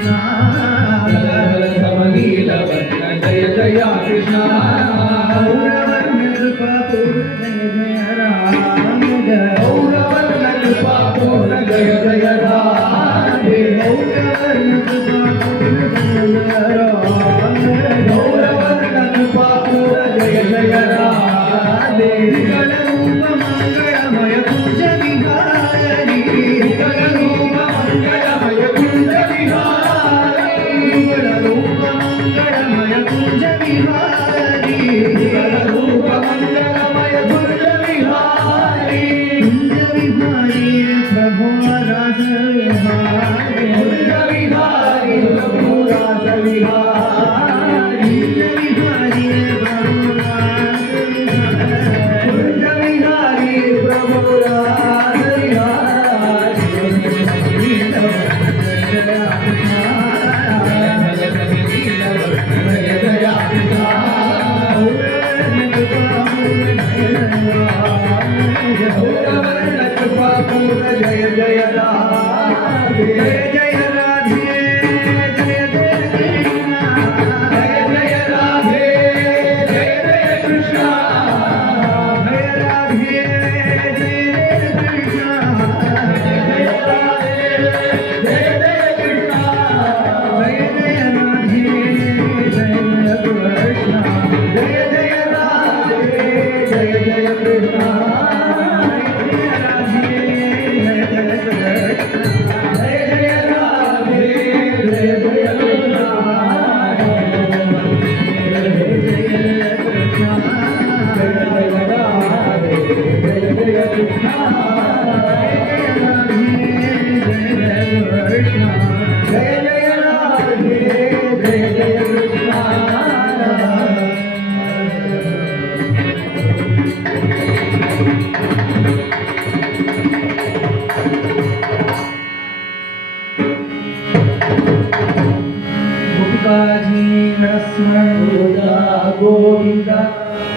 कृष्णा समनील वर्ण जय जय कृष्णा गौरवर्ण कृपापूर्ण जय जय राम गौरवर्ण कृपापूर्ण जय जय राधे गौरवर्ण कृपापूर्ण जय जय राम गौरवर्ण कृपापूर्ण जय जय राधे रूप मंगलमय कुंज विहारी रूप मंगलमय कुंज विहारी रूप मंगलमय कुंज विहारी रूप मंगलमय कुंज विहारी कुंज विहारी प्रभु रास विहारी कुंज विहारी प्रभु रास विहारी कुंज विहारी प्रभु रास विहारी कुंज विहारी प्रभु रास जय जय राधे जय राधे जय राधे जय जय कृष्णा जय राधे जय कृष्ण जय राधे जय जय कृष्णा जय जय राधे जय कृष्ण जय जय राधे जय जय कृष्णा गोविंदा